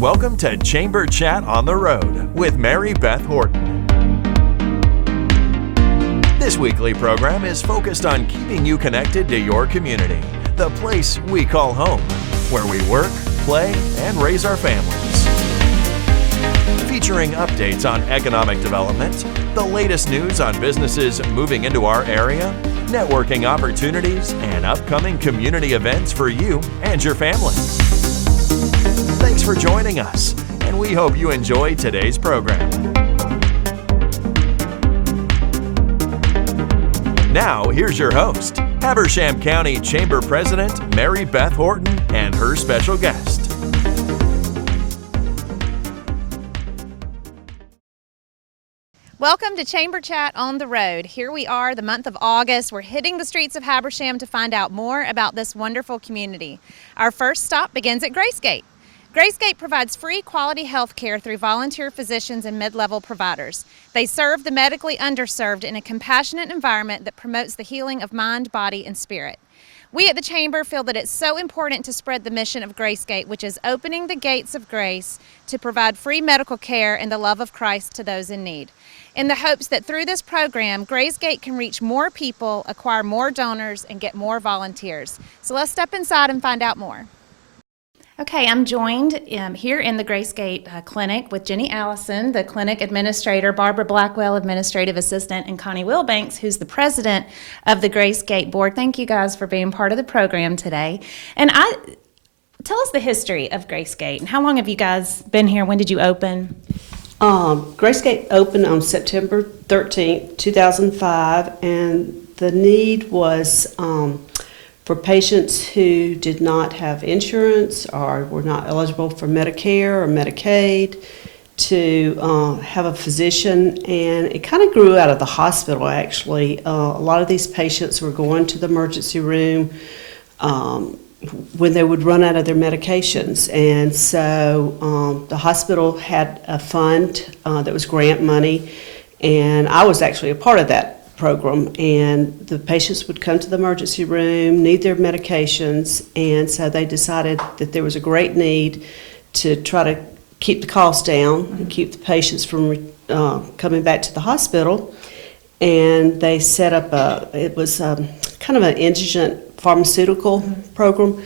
Welcome to Chamber Chat on the Road with Mary Beth Horton. This weekly program is focused on keeping you connected to your community, the place we call home, where we work, play, and raise our families. Featuring updates on economic development, the latest news on businesses moving into our area, networking opportunities, and upcoming community events for you and your family. Thanks for joining us, and we hope you enjoy today's program. Now, here's your host, Habersham County Chamber President Mary Beth Horton and her special guest. Welcome to Chamber Chat on the Road. Here we are, the month of August. We're hitting the streets of Habersham to find out more about this wonderful community. Our first stop begins at GraceGate. GraceGate provides free quality health care through volunteer physicians and mid-level providers. They serve the medically underserved in a compassionate environment that promotes the healing of mind, body, and spirit. We at the Chamber feel that it's so important to spread the mission of GraceGate, which is opening the gates of grace to provide free medical care and the love of Christ to those in need. In the hopes that through this program, GraceGate can reach more people, acquire more donors, and get more volunteers. So let's step inside and find out more. Okay, I'm joined here in the GraceGate Clinic with Jenny Allison, the clinic administrator, Barbara Blackwell, administrative assistant, and Connie Wilbanks, who's the president of the GraceGate board. Thank you guys for being part of the program today. And tell us the history of GraceGate and how long have you guys been here? When did you open? GraceGate opened on September 13th, 2005, and the need was for patients who did not have insurance or were not eligible for Medicare or Medicaid to have a physician, and it kind of grew out of the hospital actually. A lot of these patients were going to the emergency room when they would run out of their medications, and so the hospital had a fund that was grant money, and I was actually a part of that program, and the patients would come to the emergency room, need their medications, and so they decided that there was a great need to try to keep the costs down and keep the patients from coming back to the hospital. And they set up it was kind of an indigent pharmaceutical program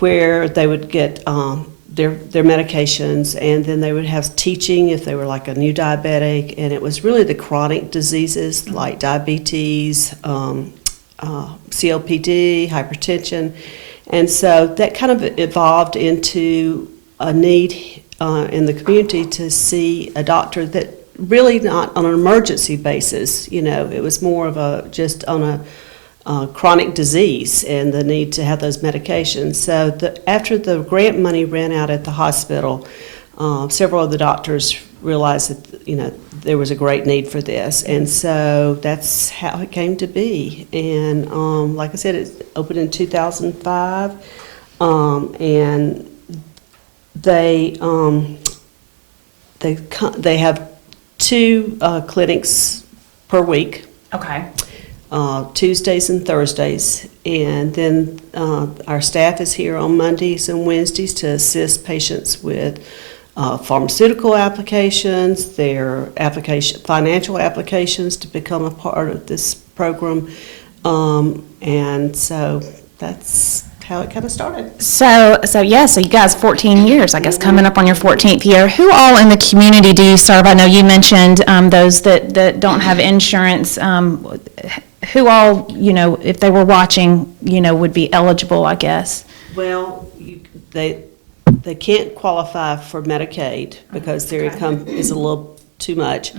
where they would get their medications, and then they would have teaching if they were like a new diabetic, and it was really the chronic diseases like diabetes, COPD, hypertension, and so that kind of evolved into a need in the community to see a doctor that really not on an emergency basis, you know, it was more of a just on a chronic disease and the need to have those medications. So after the grant money ran out at the hospital, several of the doctors realized that, you know, there was a great need for this. And so that's how it came to be. And like I said, it opened in 2005. And they have two clinics per week. Okay. Tuesdays and Thursdays, and then our staff is here on Mondays and Wednesdays to assist patients with pharmaceutical applications, their financial applications to become a part of this program, and so that's how it kind of started. So you guys 14 years, I guess, coming up on your 14th year. Who all in the community do you serve? I know you mentioned those that don't have insurance. Who all, you know, if they were watching, you know, would be eligible, I guess? Well, they can't qualify for Medicaid because their income is a little too much.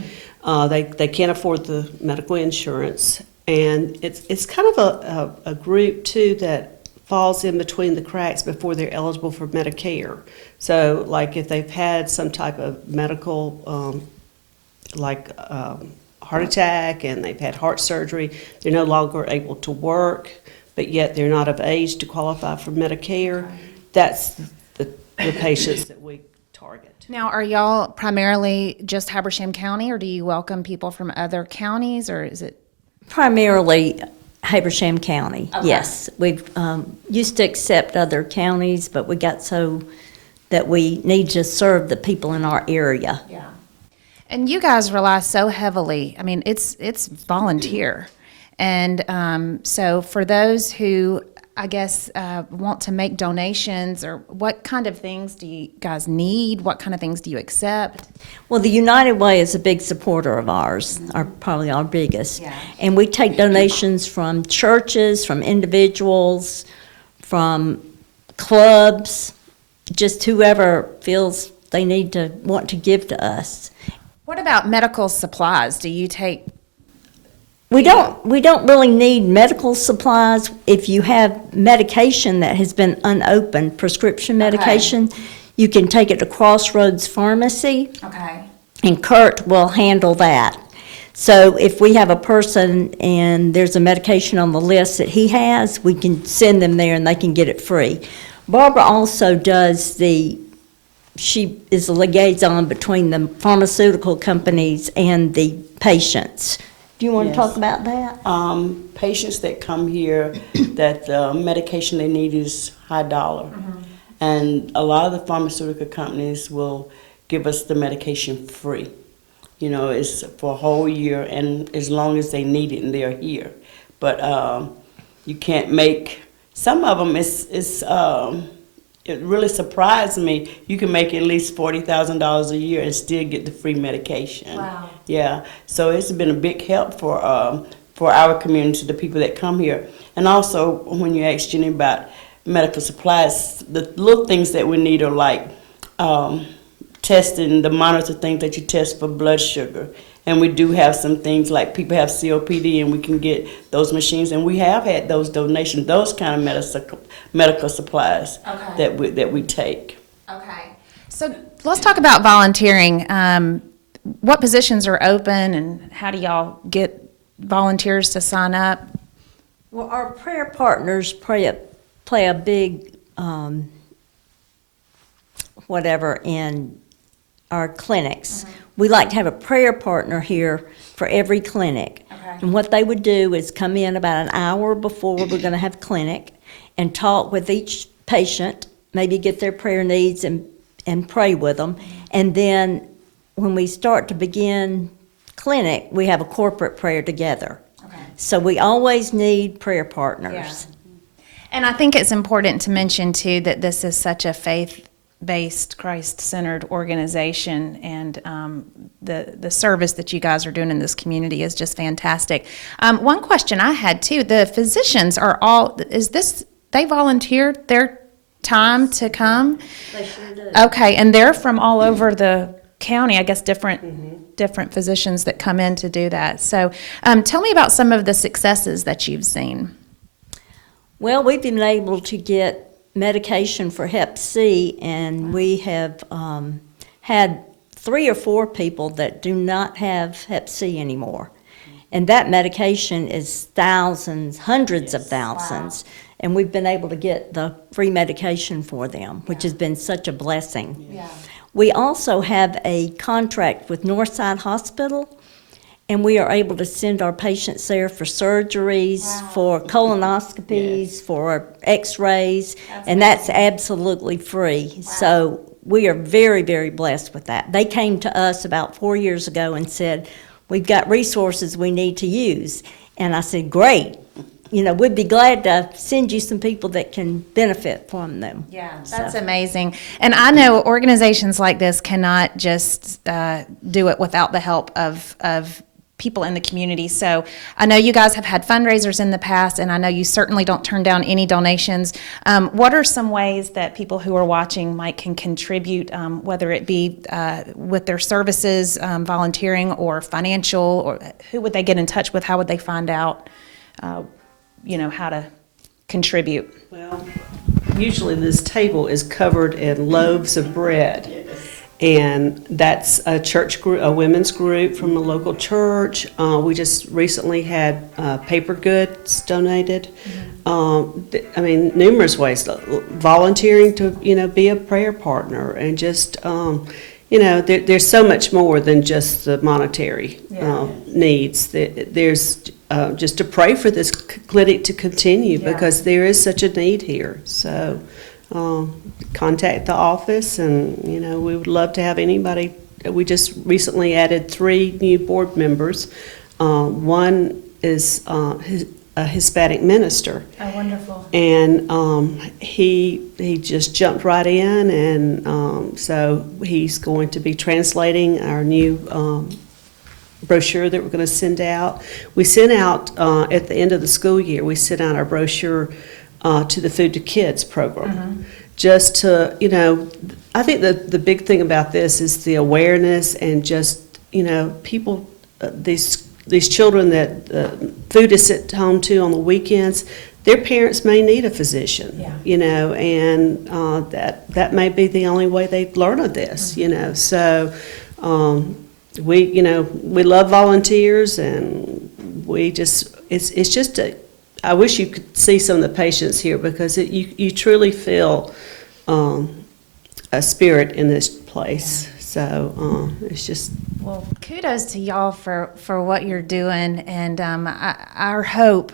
They can't afford the medical insurance, and it's kind of a group too that falls in between the cracks before they're eligible for Medicare. So, like if they've had some type of medical, heart attack, and they've had heart surgery, they're no longer able to work, but yet they're not of age to qualify for Medicare. That's the patients that we target. Now, are y'all primarily just Habersham County, or do you welcome people from other counties, or is it? Primarily Habersham County, Okay. yes. We've used to accept other counties, but we got so that we need to serve the people in our area. Yeah. And you guys rely so heavily. I mean, it's volunteer. And so for those who, I guess, want to make donations, or what kind of things do you guys need? What kind of things do you accept? Well, the United Way is a big supporter of ours, probably our biggest. Yeah. And we take donations from churches, from individuals, from clubs, just whoever feels they want to give to us. What about medical supplies? Do you take? We don't really need medical supplies. If you have medication that has been unopened, prescription medication, you can take it to Crossroads Pharmacy, Okay. and Kurt will handle that. So if we have a person and there's a medication on the list that he has, we can send them there and they can get it free. Barbara also she is a liaison between the pharmaceutical companies and the patients. Do you want Yes. to talk about that? Patients that come here, that the medication they need is high dollar. And a lot of the pharmaceutical companies will give us the medication free. You know, it's for a whole year, and as long as they need it and they're here. But you can't make, some of them, it really surprised me. You can make at least $40,000 a year and still get the free medication. Wow. Yeah, so it's been a big help for our community, the people that come here. And also, when you asked Jenny about medical supplies, the little things that we need are like testing, the monitor things that you test for blood sugar. And we do have some things like people have COPD, and we can get those machines. And we have had those donations, those kind of medical supplies Okay. that we take. Okay. So let's talk about volunteering. What positions are open, and how do y'all get volunteers to sign up? Well, our prayer partners play a big whatever in our clinics. We like to have a prayer partner here for every clinic. Okay. And what they would do is come in about an hour before we're going to have clinic and talk with each patient, maybe get their prayer needs and pray with them. And then when we start to begin clinic, we have a corporate prayer together. Okay. So we always need prayer partners. And I think it's important to mention, too, that this is such a faith-based, Christ-centered organization, and the service that you guys are doing in this community is just fantastic. One question I had, too, the physicians they volunteered their time to come? They sure do. Okay, and they're from all over the county, I guess different physicians that come in to do that. So tell me about some of the successes that you've seen. Well, we've been able to get medication for Hep C, and we have had 3 or 4 people that do not have Hep C anymore. And that medication is thousands, hundreds of thousands. Wow. And we've been able to get the free medication for them, which has been such a blessing. Yeah. We also have a contract with Northside Hospital, and we are able to send our patients there for surgeries, for colonoscopies, for x-rays, and that's absolutely free. So we are very, very blessed with that. They came to us about 4 years ago and said, we've got resources we need to use. And I said, great. You know, we'd be glad to send you some people that can benefit from them. Yeah, that's amazing. And I know organizations like this cannot just do it without the help of people in the community. So I know you guys have had fundraisers in the past, and I know you certainly don't turn down any donations. What are some ways that people who are watching can contribute, whether it be with their services, volunteering, or financial, or who would they get in touch with? How would they find out, how to contribute? Well, usually this table is covered in loaves of bread. And that's a church group, a women's group from a local church. We just recently had paper goods donated. Numerous ways. Volunteering to, be a prayer partner, and just, there's so much more than just the monetary needs. There's just to pray for this clinic to continue, because there is such a need here. So contact the office, and we would love to have anybody. We just recently added 3 new board members. One is a Hispanic minister. Oh, wonderful. And he just jumped right in, and so he's going to be translating our new brochure that we're going to send out. We sent out at the end of the school year. We sent out our brochure to the Food to Kids program, just to I think the big thing about this is the awareness, and just people these children that food is sent home to on the weekends, their parents may need a physician, and that may be the only way they learn of this, So we love volunteers, and it's just I wish you could see some of the patients here, because you truly feel a spirit in this place. So it's just. Well, kudos to y'all for what you're doing, and our hope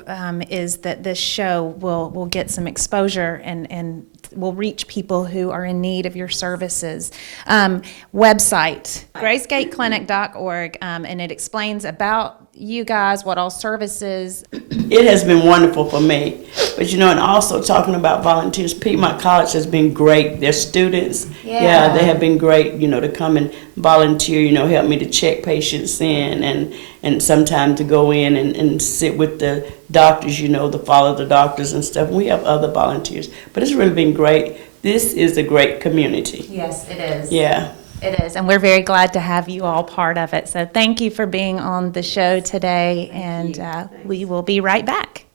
is that this show will get some exposure and will reach people who are in need of your services. Website, gracegateclinic.org, and it explains about you guys, what all services. It has been wonderful for me. But and also talking about volunteers, Piedmont College has been great. Their students, they have been great, to come and volunteer, help me to check patients in, and sometimes to go in and sit with the doctors, to follow the doctors and stuff. We have other volunteers. But it's really been great. This is a great community. Yes, it is. Yeah. It is, and we're very glad to have you all part of it. So thank you for being on the show today, and we will be right back.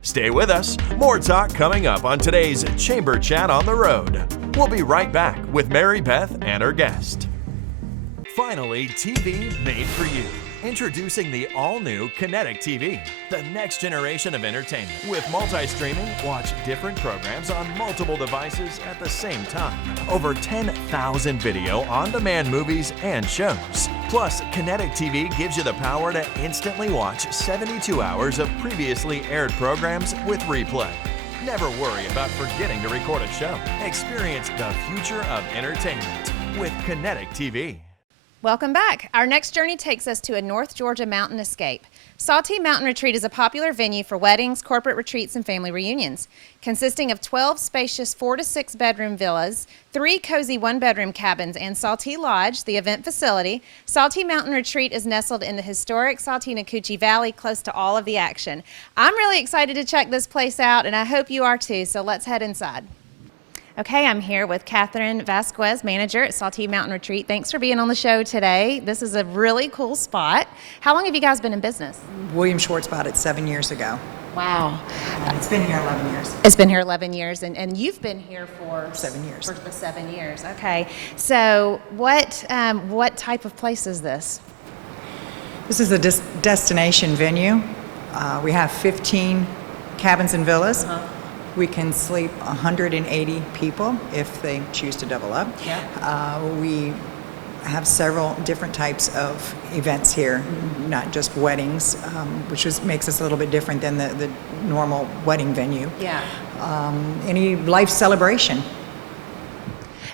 Stay with us. More talk coming up on today's Chamber Chat on the Road. We'll be right back with Mary Beth and her guest. Finally, TV made for you. Introducing the all-new Kinetic TV, the next generation of entertainment. With multi-streaming, watch different programs on multiple devices at the same time. Over 10,000 video on-demand movies and shows. Plus, Kinetic TV gives you the power to instantly watch 72 hours of previously aired programs with replay. Never worry about forgetting to record a show. Experience the future of entertainment with Kinetic TV. Welcome back. Our next journey takes us to a North Georgia mountain escape. Saltine Mountain Retreat is a popular venue for weddings, corporate retreats, and family reunions. Consisting of 12 spacious 4 to 6 bedroom villas, 3 cozy 1-bedroom cabins, and Saltine Lodge, the event facility, Saltine Mountain Retreat is nestled in the historic Saltine-Acoochee Valley, close to all of the action. I'm really excited to check this place out, and I hope you are too, so let's head inside. Okay, I'm here with Catherine Vasquez, manager at Saltine Mountain Retreat. Thanks for being on the show today. This is a really cool spot. How long have you guys been in business? William Schwartz bought it 7 years ago. Wow. It's been here 11 years. It's been here 11 years, and you've been here for 7 years. For the 7 years. Okay. So what type of place is this? This is a destination venue. We have 15 cabins and villas. We can sleep 180 people if they choose to double up. We have several different types of events here, not just weddings, which makes us a little bit different than the normal wedding venue. Any life celebration.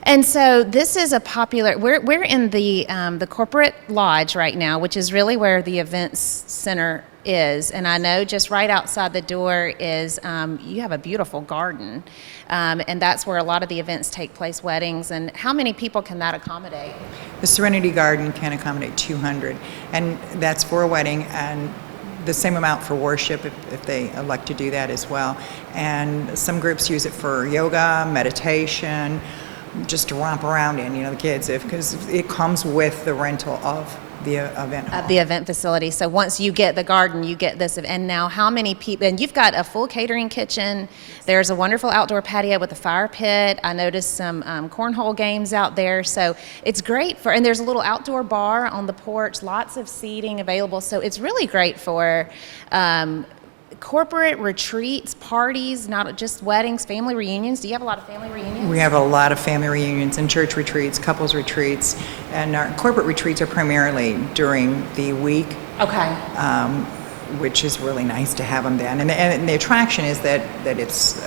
And so this is a popular. We're in the corporate lodge right now, which is really where the events center is. And I know just right outside the door is you have a beautiful garden, and that's where a lot of the events take place, weddings. And how many people can that accommodate? The Serenity Garden can accommodate 200, and that's for a wedding, and the same amount for worship if they elect to do that as well. And some groups use it for yoga, meditation, just to romp around in, the kids, because it comes with the rental of the event hall. Of the event facility. So once you get the garden, you get this. And now how many people, and you've got a full catering kitchen. There's a wonderful outdoor patio with a fire pit. I noticed some cornhole games out there. So it's great and there's a little outdoor bar on the porch, lots of seating available. So it's really great for corporate retreats, parties, not just weddings, family reunions. Do you have a lot of family reunions? We have a lot of family reunions and church retreats, couples retreats, and our corporate retreats are primarily during the week. Okay. Which is really nice to have them then. And the attraction is that it's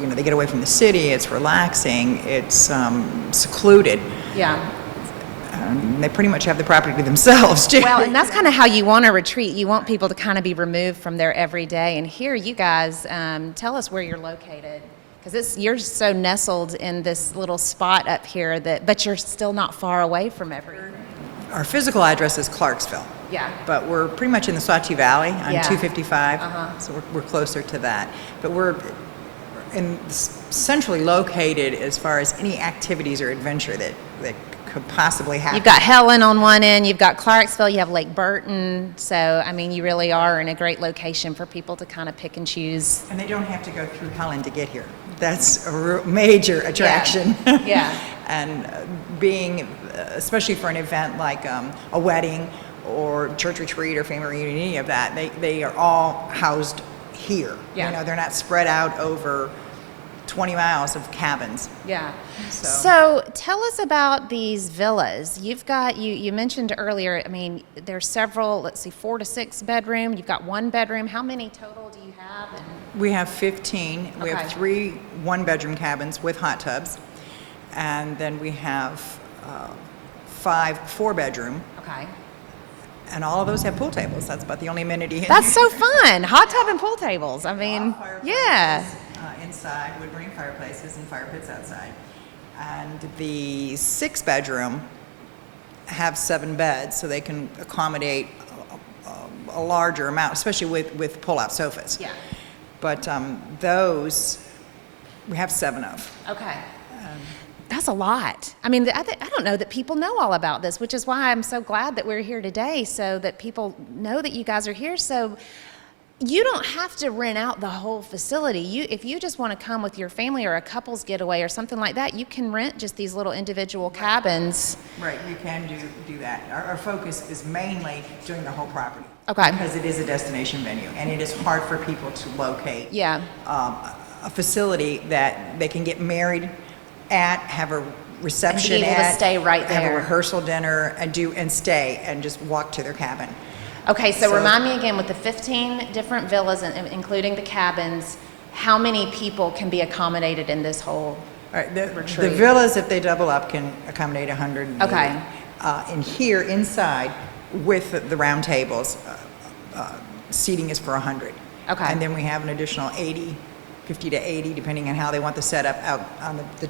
they get away from the city, it's relaxing, it's secluded. Yeah. They pretty much have the property to themselves, too. Well, and that's kind of how you want to retreat. You want people to kind of be removed from their everyday. And here, you guys, tell us where you're located, because you're so nestled in this little spot up here but you're still not far away from everything. Our physical address is Clarksville. Yeah. But we're pretty much in the Sawtee Valley on Yeah. 255, so we're closer to that. But we're centrally located as far as any activities or adventure that could possibly happen. You've got Helen on one end, you've got Clarksville, you have Lake Burton. So, I mean, you really are in a great location for people to kind of pick and choose. And they don't have to go through Helen to get here. That's a major attraction. Yeah. And being, especially for an event like a wedding or church retreat or family reunion, any of that, they are all housed here. Yeah. They're not spread out over 20 miles of cabins. Yeah. So- So tell us about these villas. You've got, you mentioned earlier, I mean, there's several, let's see, 4 to 6 bedroom. You've got 1 bedroom. How many total do you have? We have 15. We Okay. have 3 one-bedroom cabins with hot tubs. And then we have 5 four-bedroom. Okay. And all of those have pool tables. That's about the only amenity in That's here. so fun. Hot tub and pool tables. I mean, yeah. Inside, wood burning fireplaces and fire pits outside. And the 6-bedroom have 7 beds, so they can accommodate a larger amount, especially with pull-out sofas. Yeah. But those, we have 7 of. Okay. That's a lot. I mean, I don't know that people know all about this, which is why I'm so glad that we're here today, so that people know that you guys are here. So you don't have to rent out the whole facility. If you just want to come with your family or a couple's getaway or something like that, you can rent just these little individual cabins. Right, you can do that. Our focus is mainly doing the whole property. Okay. Because it is a destination venue, and it is hard for people to locate. Yeah. A facility that they can get married at, have a reception able to at, stay right have there. a rehearsal dinner, and stay and just walk to their cabin. Okay, so So- remind me again, with the 15 different villas, including the cabins, how many people can be accommodated in this whole? All right, the Retreat. villas, if they double up, can accommodate 100. Okay. And here inside, with the round tables, seating is for 100. Okay. And then we have an additional 50 to 80, depending on how they want the setup out on the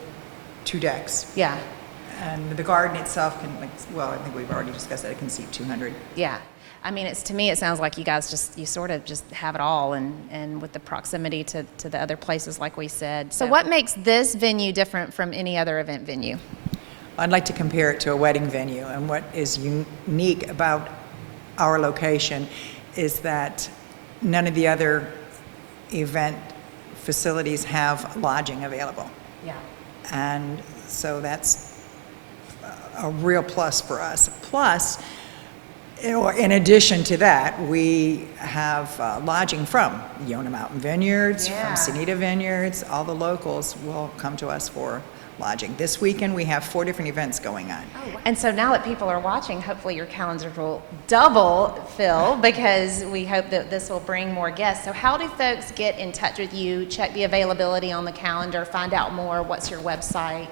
2 decks. Yeah, And the garden itself can, I think we've already discussed that, it can seat 200. yeah. I mean, to me, it sounds like you guys you sort of just have it all, and with the proximity to the other places, like we said. So what makes this venue different from any other event venue? I'd like to compare it to a wedding venue, and what is unique about our location is that none of the other event facilities have lodging available. Yeah. And so that's a real plus for us. Plus, in addition to that, we have lodging from Yona Mountain Vineyards, Yeah. from Sonita Vineyards. All the locals will come to us for lodging. This weekend, we have 4 different events going on. And so now that people are watching, hopefully your calendars will double fill, because we hope that this will bring more guests. So how do folks get in touch with you, check the availability on the calendar, find out more? What's your website?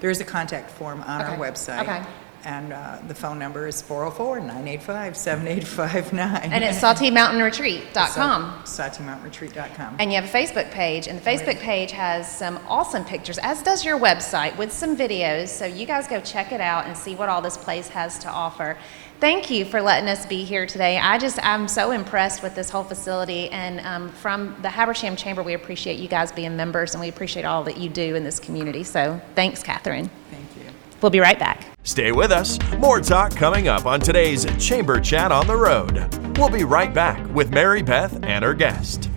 There is a contact form on our Okay. website. Okay. And the phone number is 404-985-7859. And it's SawteeMountainRetreat.com. SawteeMountainRetreat.com. And you have a Facebook page, and the Facebook page has some awesome pictures, as does your website, with some videos. So you guys go check it out and see what all this place has to offer. Thank you for letting us be here today. I'm so impressed with this whole facility, and from the Habersham Chamber, we appreciate you guys being members, and we appreciate all that you do in this community. So thanks, Catherine. Thank you. We'll be right back. Stay with us. More talk coming up on today's Chamber Chat on the Road. We'll be right back with Mary Beth and her guest.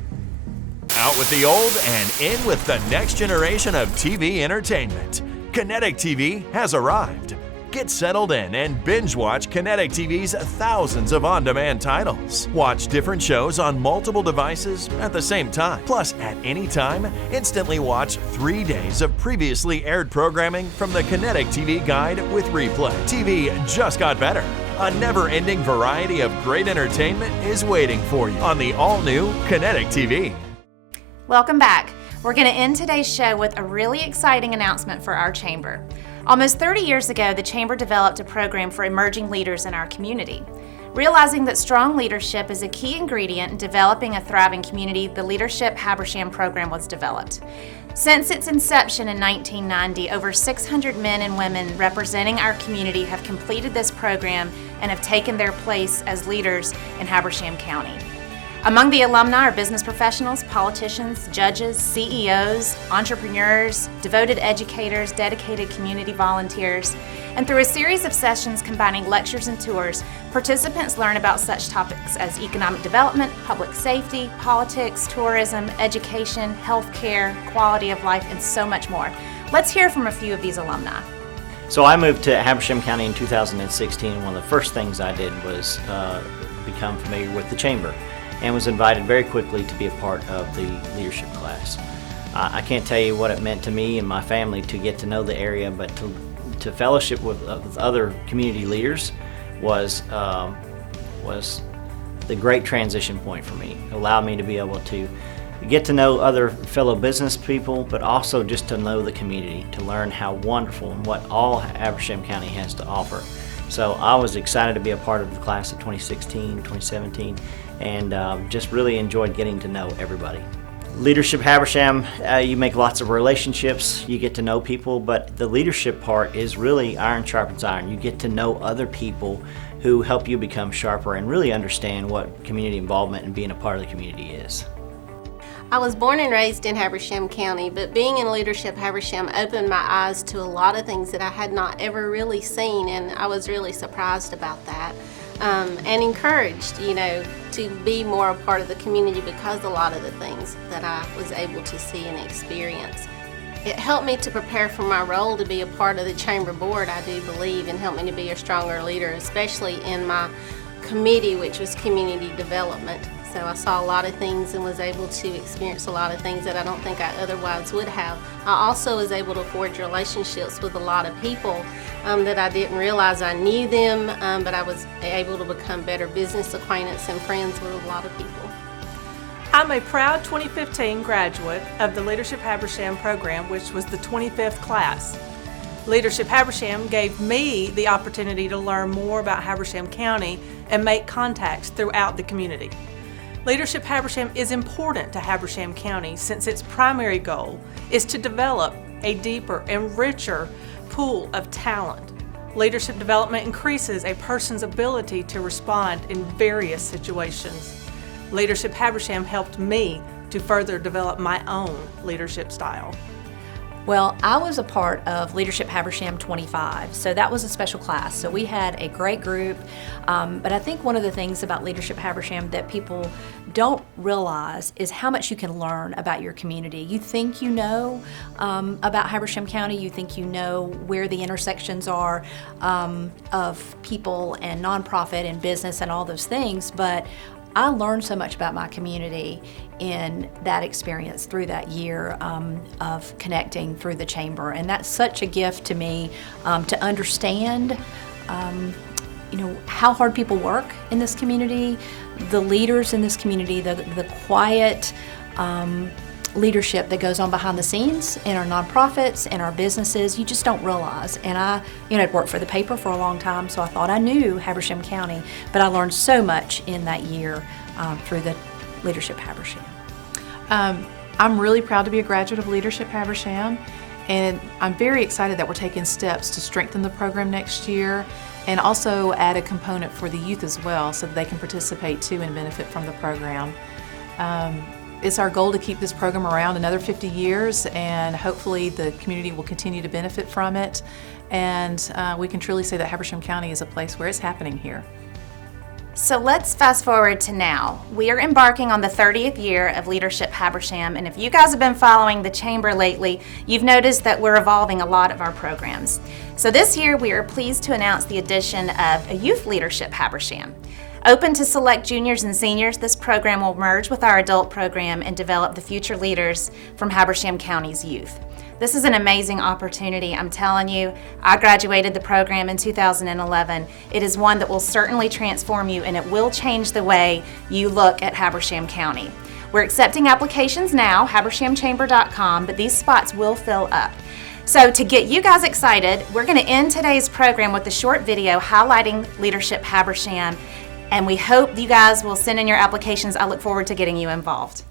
Out with the old and in with the next generation of TV entertainment. Kinetic TV has arrived. Get settled in and binge watch Kinetic TV's thousands of on-demand titles. Watch different shows on multiple devices at the same time. Plus, at any time, instantly watch 3 days of previously aired programming from the Kinetic TV Guide with replay. TV just got better. A never-ending variety of great entertainment is waiting for you on the all-new Kinetic TV. Welcome back. We're going to end today's show with a really exciting announcement for our chamber. Almost 30 years ago, the chamber developed a program for emerging leaders in our community. Realizing that strong leadership is a key ingredient in developing a thriving community, the Leadership Habersham program was developed. Since its inception in 1990, over 600 men and women representing our community have completed this program and have taken their place as leaders in Habersham County. Among the alumni are business professionals, politicians, judges, CEOs, entrepreneurs, devoted educators, dedicated community volunteers, and through a series of sessions combining lectures and tours, participants learn about such topics as economic development, public safety, politics, tourism, education, healthcare, quality of life, and so much more. Let's hear from a few of these alumni. So I moved to Habersham County in 2016. One of the first things I did was become familiar with the chamber, and was invited very quickly to be a part of the leadership class. I can't tell you what it meant to me and my family to get to know the area, but to fellowship with other community leaders was the great transition point for me. It allowed me to be able to get to know other fellow business people, but also just to know the community, to learn how wonderful and what all Habersham County has to offer. So I was excited to be a part of the class of 2016, 2017, and just really enjoyed getting to know everybody. Leadership Habersham, you make lots of relationships, you get to know people, but the leadership part is really iron sharpens iron. You get to know other people who help you become sharper and really understand what community involvement and being a part of the community is. I was born and raised in Habersham County, but being in Leadership Habersham opened my eyes to a lot of things that I had not ever really seen, and I was really surprised about that. And encouraged, to be more a part of the community because a lot of the things that I was able to see and experience. It helped me to prepare for my role to be a part of the chamber board, I do believe, and helped me to be a stronger leader, especially in my committee, which was community development. So I saw a lot of things and was able to experience a lot of things that I don't think I otherwise would have. I also was able to forge relationships with a lot of people that I didn't realize I knew them, but I was able to become better business acquaintance and friends with a lot of people. I'm a proud 2015 graduate of the Leadership Habersham program, which was the 25th class. Leadership Habersham gave me the opportunity to learn more about Habersham County and make contacts throughout the community. Leadership Habersham is important to Habersham County since its primary goal is to develop a deeper and richer pool of talent. Leadership development increases a person's ability to respond in various situations. Leadership Habersham helped me to further develop my own leadership style. Well, I was a part of Leadership Habersham 25, so that was a special class. So we had a great group, but I think one of the things about Leadership Habersham that people don't realize is how much you can learn about your community. You think you know about Habersham County, you think you know where the intersections are of people and nonprofit and business and all those things, but I learned so much about my community in that experience through that year of connecting through the chamber, and that's such a gift to me to understand how hard people work in this community, the leaders in this community, the quiet leadership that goes on behind the scenes in our nonprofits and our businesses. You just don't realize. And I'd worked for the paper for a long time, so I thought I knew Habersham County, but I learned so much in that year through the Leadership Habersham. I'm really proud to be a graduate of Leadership Habersham, and I'm very excited that we're taking steps to strengthen the program next year and also add a component for the youth as well so that they can participate too and benefit from the program. It's our goal to keep this program around another 50 years, and hopefully the community will continue to benefit from it, and we can truly say that Habersham County is a place where it's happening here. So let's fast forward to now. We are embarking on the 30th year of Leadership Habersham, and if you guys have been following the chamber lately, you've noticed that we're evolving a lot of our programs. So this year we are pleased to announce the addition of a Youth Leadership Habersham. Open to select juniors and seniors, this program will merge with our adult program and develop the future leaders from Habersham County's youth. This is an amazing opportunity, I'm telling you. I graduated the program in 2011. It is one that will certainly transform you, and it will change the way you look at Habersham County. We're accepting applications now, habershamchamber.com, but these spots will fill up. So to get you guys excited, we're going to end today's program with a short video highlighting Leadership Habersham, and we hope you guys will send in your applications. I look forward to getting you involved.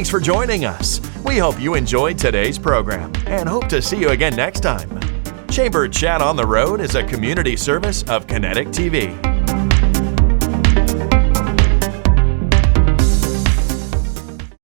Thanks for joining us. We hope you enjoyed today's program and hope to see you again next time. Chamber Chat on the Road is a community service of Kinetic TV.